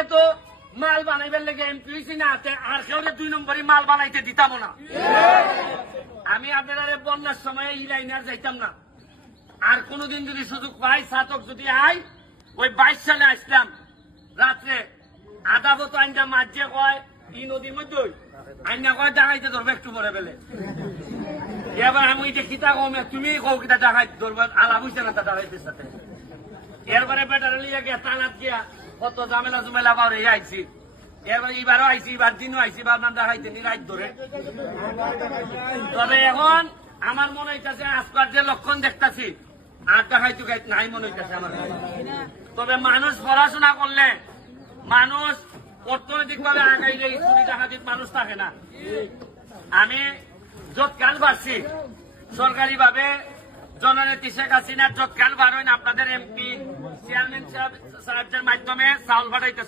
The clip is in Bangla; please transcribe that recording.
নিজে তো মাল বানাইবার লেগে এমপি হয়েছি না, আর কেউ 2 নম্বরই মাল বানাইতে দিতাম না। আমি আপনারা বন্যার সময় এই লাইনার যাইতাম না। আর কোনদিন যদি সুযোগ পাই, ছাতক যদি আই, ওই 22 সালে আসলাম রাত্রে আধা বতো আইনটা মাঝে কয় এই নদীর মধ্যে আইনা কয় ডাকাইতে ধরবে একটু পরে বেলে। এবার আমি যে কিতা কম তুমি কও কিতা ডাকাই ধরবে, আলাপ হইছে না তা ডাকাইতের সাথে। এরপরে বেটারে লিয়ে গিয়া টানাত গিয়া কত ঝামেলা জুমেলা পাওয়ার আইছি। এবার এবারও আইছি, এবার দিনও আইছি, বাবনা ডাকাইতে নি রাত ধরে। তবে এখন আমার মনে হইতেছে আজকাল যে লক্ষণ দেখতেছি আর ডাকাইতে নাই মনে হইতেছে আমার। তবে মানুষ পড়াশোনা করলে, মানুষ অর্থনৈতিক ভাবে আগাইলে চুরি ডাকাতির মানুষ থাকে না। আমি যৎকাল বাড়ছি সরকারি ভাবে জননেত্রী শেখ হাসিনা যৎকাল বাড়েন আপনাদের এমপি চেয়ারম্যান সাহেবের মাধ্যমে চাউল পাঠাইতেছে।